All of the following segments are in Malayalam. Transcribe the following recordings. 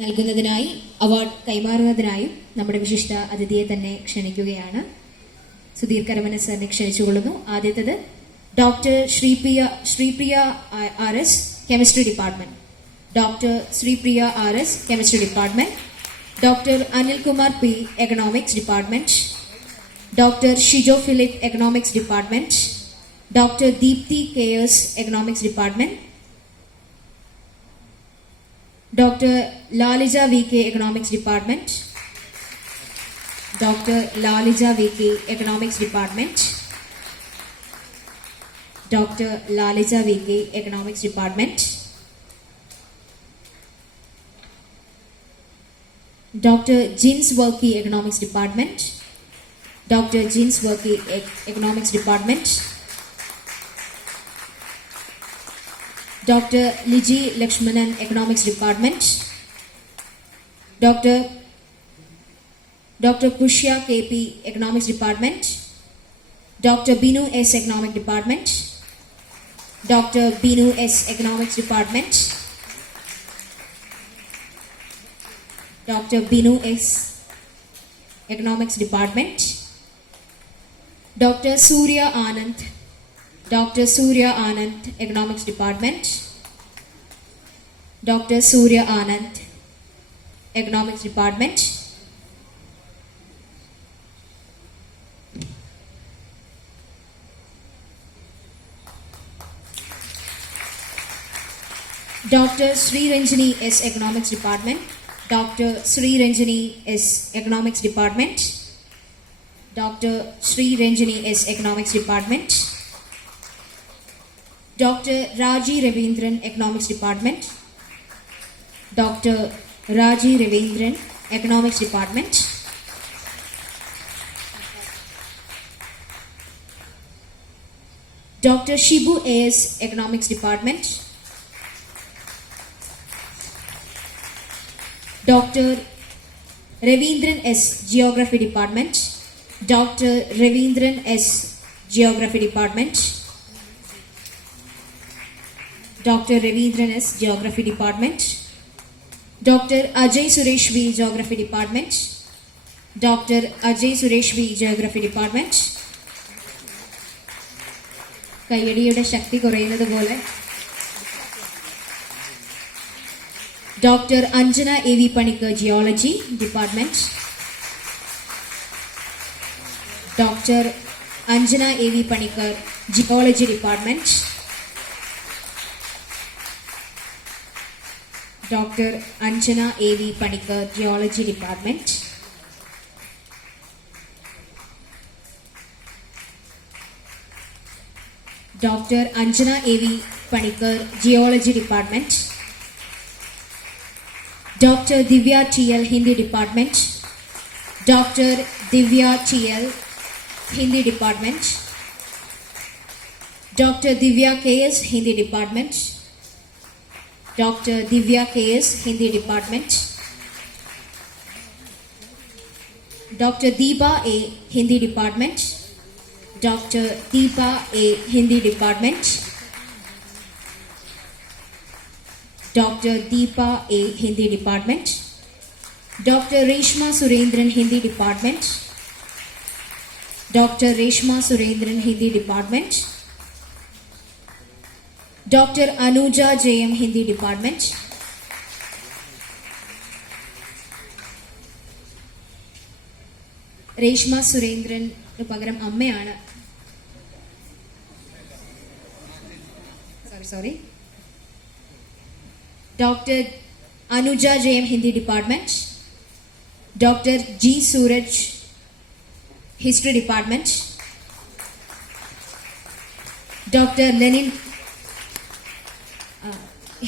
നൽകുന്നതിനായി അവാർഡ് കൈമാറുന്നതിനായും നമ്മുടെ വിശിഷ്ട അതിഥിയെ തന്നെ ക്ഷണിക്കുകയാണ്. സുധീർ കരമന സാറിനെ ക്ഷണിച്ചുകൊള്ളുന്നു. ആദ്യത്തേത് doctor Sreepriya R S, chemistry department. Doctor Sreepriya R S, chemistry department. Doctor Anilkumar P, economics department. Doctor Shijo Philip, economics department. Doctor Deepthi K S, economics department. Dr. Lalija V.K. Economics Department. Dr. Lalija V.K. Economics Department. Dr. Lalija V.K. Economics Department. Dr. Jins Worky, Economics Department. Dr. Jins Worky, Economics Department. Dr. Liji Lakshmanan, Economics Department. Dr. Pushya K.P., Economics Department. Dr. Binu S., Economic Department. Dr. Binu S., Economics Department. Dr. Binu S., Economics Department. Dr. Surya Anand. Dr. Surya Anand, Economics Department. Dr. Surya Anand, Economics Department. Dr. Sri Ranjani S., Economics Department. Dr. Sri Ranjani S., Economics Department. Dr. Sri Ranjani S., Economics Department. Dr. Raji Ravindran, Economics Department. Dr. Raji Ravindran, Economics Department. Dr. Shibu A.S., Economics Department. Dr. Ravindran S., Geography Department. Dr. Ravindran S., Geography Department. Dr. Ravindran S., Geography Department. Dr. Ajay Suresh V., Geography Department. Dr. Ajay Suresh V., Geography Department. കയ്യടിയുടെ ശക്തി കുറയുന്നത് പോലെ. Dr. Anjana A.V. Panikar, Geology Department. Dr. Anjana A.V. Panikar, Geology Department. Dr. Anjana A.V. Panikar, Geology Department. Dr. Anjana A.V. Panikar, Geology Department. Dr. Divya T.L., Hindi Department. Dr. Divya T.L., Hindi Department. Dr. Divya K.S., Hindi Department. Dr. Divya K.S., Hindi Department. Dr. Deepa A., Hindi Department. Dr. Deepa A., Hindi Department. Dr. Deepa A., Hindi Department. Dr. Reshma Surendran, Hindi Department. Dr. Reshma Surendran, Hindi Department. Dr. Anuja J.M., Hindi Department. Reshma Surendran പകരം അമ്മയാണ്. Sorry. Dr. Anuja J.M., Hindi Department. Dr. G. Suraj, History Department. Dr. Lenin,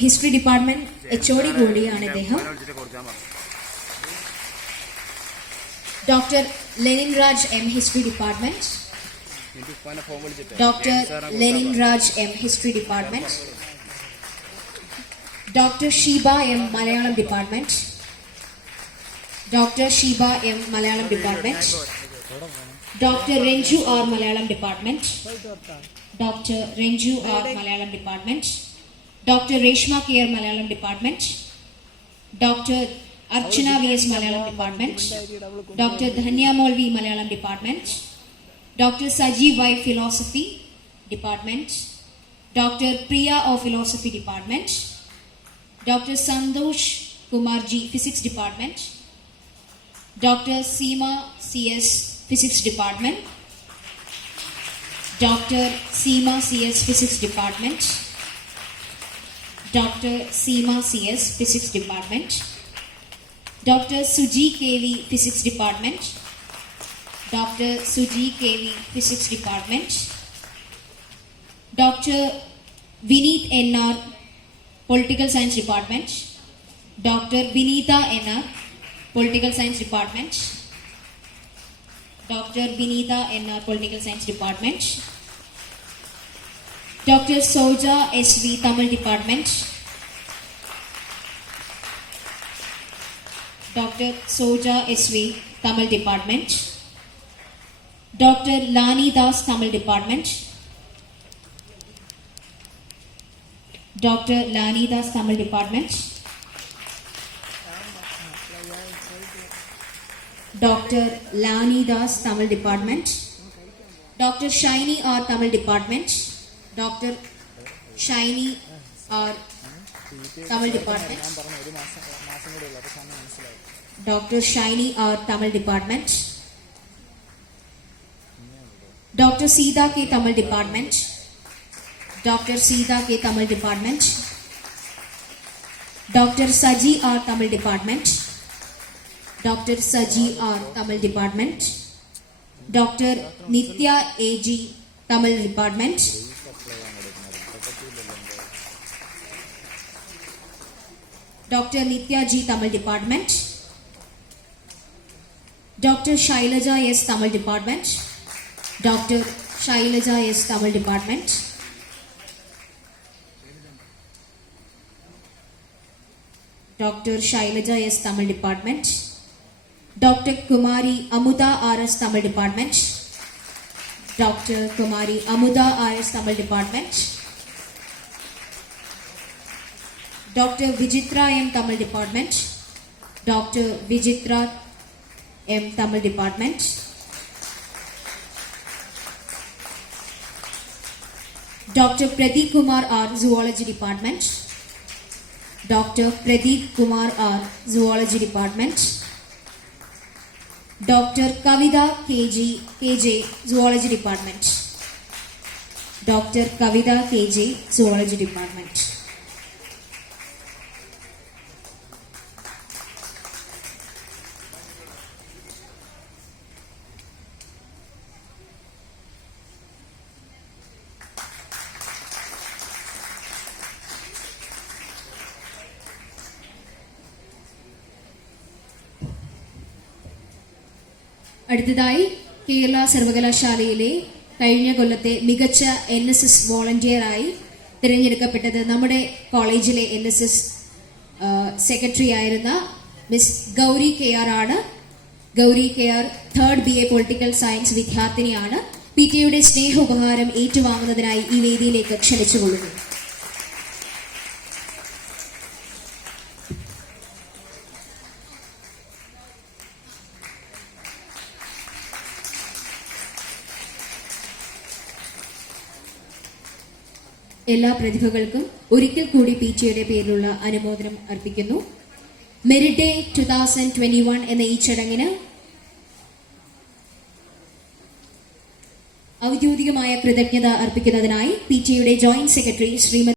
history department HOD കൂടിയാണ് ഇദ്ദേഹം. Doctor Lenin Raj M, history department. Doctor Lenin Raj M, history department. Doctor Sheeba M, Malayalam department. Doctor Sheeba M, Malayalam department. Doctor Ranju R, Malayalam department. Doctor Ranju R, Malayalam department. Dr. Reshma K.R., Malayalam Department. Dr. Archana V.S. Malayalam Department, Dr. Dhanya Molvi Malayalam Department, Dr. Saji Y. Philosophy Department, Dr. Priya of Philosophy Department, Dr. Santosh Kumar G. Physics Department, Dr. Seema C.S. Physics Department, Dr. Seema C.S. Physics Department, Dr. Seema C.S. Physics Department, Dr. Suji K.V. Physics Department, Dr. Suji K.V. Physics Department, Dr. Vineet N.R. Political Science Department, Dr. Vinita N.R. Political Science Department, Dr. Vinita N.R. Political Science Department, Dr. Soja S.V. Tamil Department, Dr. Soja S.V. Tamil Department, Dr. Lani Das Tamil Department, Dr. Lani Das Tamil Department, Dr. Lani Das Tamil Department, Dr. Shiny R. Tamil Department, Dr. Shiny R. Tamil Department, Dr. Shiny R. Tamil Department, Dr. Sita K. Tamil Department, Dr. Sita K. Tamil Department, Dr. Saji R. Tamil Department, Dr. Saji R. Tamil Department, Dr. Nitya A.G. Tamil Department, Dr. Nitya G. Tamil Department, Dr. Shailaja S. Tamil Department, Dr. Shailaja S. Tamil Department, Dr. Shailaja S. Tamil Department, Dr. Kumari Amuda R.S. Tamil Department, Dr. Kumari Amuda R.S. Tamil Department, Dr. Vijitra M. Tamil Department, Dr. Vijitra M. Tamil Department, Dr. Pradeep Kumar R. Zoology Department, Dr. Pradeep Kumar R. Zoology Department, Dr. Kavita KJ Zoology Department, Dr. Kavita KJ Zoology Department. അടുത്തതായി കേരള സർവകലാശാലയിലെ കഴിഞ്ഞ കൊല്ലത്തെ മികച്ച NSS വോളണ്ടിയറായി തിരഞ്ഞെടുക്കപ്പെട്ടത് നമ്മുടെ കോളേജിലെ NSS സെക്രട്ടറി ആയിരുന്ന മിസ് ഗൗരി KR ആണ്. Gauri KR 3rd BA political science വിദ്യാർത്ഥിനിയാണ്. PTയുടെ സ്നേഹ ഉപഹാരം ഏറ്റുവാങ്ങുന്നതിനായി ഈ വേദിയിലേക്ക് ക്ഷണിച്ചുകൊള്ളുന്നു. എല്ലാ പ്രതിഭകൾക്കും ഒരിക്കൽ കൂടി PTയുടെ പേരിലുള്ള അനുമോദനം അർപ്പിക്കുന്നു. മെറിറ്റ് ഡേ 2021 എന്ന ഈ ചടങ്ങിന് ഔദ്യോഗികമായ കൃതജ്ഞത അർപ്പിക്കുന്നതിനായി PTയുടെ ജോയിന്റ് സെക്രട്ടറി ശ്രീമതി